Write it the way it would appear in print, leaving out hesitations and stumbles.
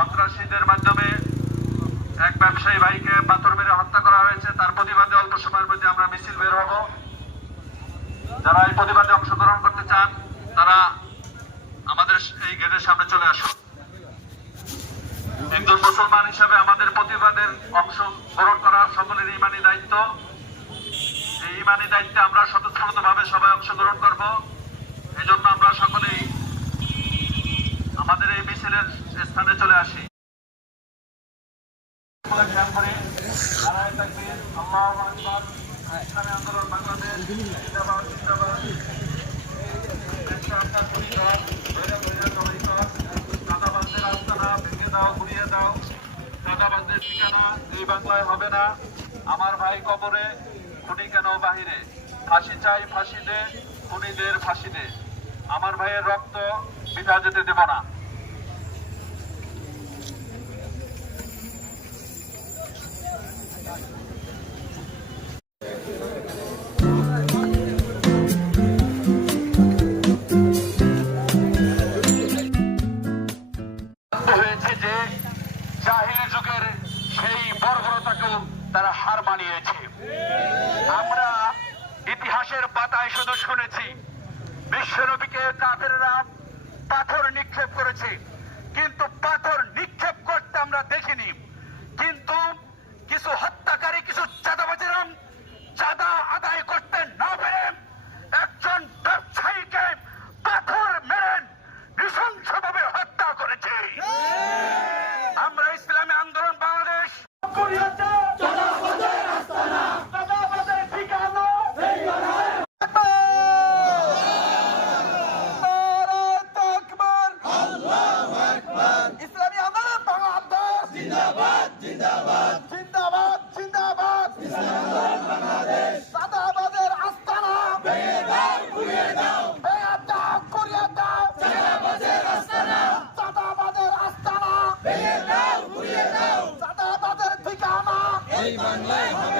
সন্ত্রাসীদের মাধ্যমে এক ব্যবসায়ী ভাইকে পাথর মেরে হত্যা করা হয়েছে। তার প্রতিবাদে অল্প সময়ের মধ্যে আমরা মিছিল বের হব। যারা এই প্রতিবাদে অংশগ্রহণ করতে চান তারা আমাদের এই গেটের সামনে চলে আসুন। একজন মুসলমান হিসাবে আমাদের প্রতিবাদের অংশগ্রহণ করা সকলের ইমানি দায়িত্ব। এই ইমানি দায়িত্বে আমরা স্বতঃস্ফূর্তভাবে সবাই অংশগ্রহণ করব। এই জন্য আমরা সকলেই আমাদের এই মিছিলের স্থানে চলে আসি। ইসলামী আন্দোলন বাংলাদেশ জিন্দাবাদ জিন্দাবাদ। চাঁদাবাজদের আস্তানা ভেঙে দাও, ঘুরিয়ে দাও। চাঁদাবাজদের ঠিকানা এই বাংলায় হবে না। আমার ভাই কবরে, খুনি কেন বাহিরে। ফাঁসি চাই ফাঁসি দে, খুনিদের ফাঁসি দে। আমার ভাইয়ের রক্ত বৃথা যেতে দেব না। হয়েছে যে জাহিলি যুগের সেই বর্বরতাকেও তারা হার মানিয়েছে। আমরা ইতিহাসের পাতায় শুধু শুনেছি বিশ্বনবীকে কাফেররা পাথর নিক্ষেপ করেছে, কিন্তু পাথর নিক্ষেপ করতে আমরা দেখিনি। কিন্তু কিছু হত্যাকারী, কিছু চাঁদাবাজেরা চাঁদা আদায় করতে না পেরে একজন ব্যবসায়ীকে পাথর মেরে নৃশংসভাবে হত্যা করেছে। আমরা ইসলামী আন্দোলন বাংলাদেশ এই বাংলায় হবে